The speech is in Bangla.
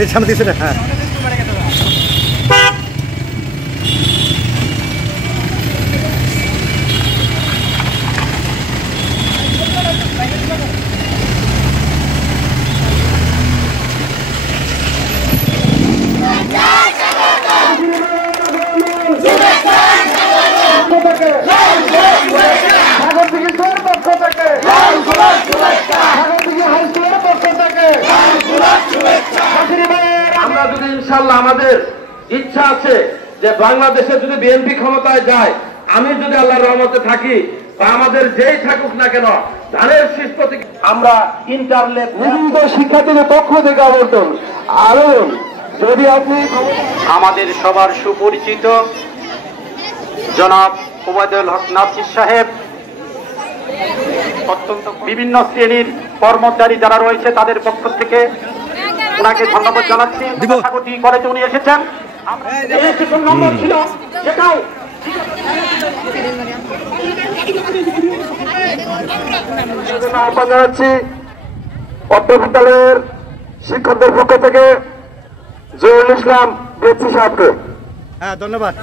এই সামনে দিয়েছে না। হ্যাঁ আমরা যদি ইনশাআল্লাহ আমাদের ইচ্ছা আছে যে বাংলাদেশে যদি বিএনপি ক্ষমতায় যায়, আমি যদি আল্লাহর রহমতে থাকি বা আমাদের যেই থাকুক না কেন, ধানের শীষ প্রতীক আমরা ইন্টারনেট শিক্ষার্থীদের পক্ষ থেকে আবর্তন আরো যদি আপনি আমাদের সবার সুপরিচিত জনাব ওবায়দুল হক নাসির সাহেব অত্যন্ত বিভিন্ন শ্রেণীর কর্মচারী যারা রয়েছে তাদের পক্ষ থেকে ওনাকে ধন্যবাদ জানাচ্ছি। স্বাগত কলেজে উনি এসেছেন, নম্বর ছিল সেটাও আহ্বান জানাচ্ছি অত্র বিদ্যালয়ের শিক্ষকদের পক্ষ থেকে জহুরুল ইসলাম বেচি সাহেবকে। হ্যাঁ ধন্যবাদ।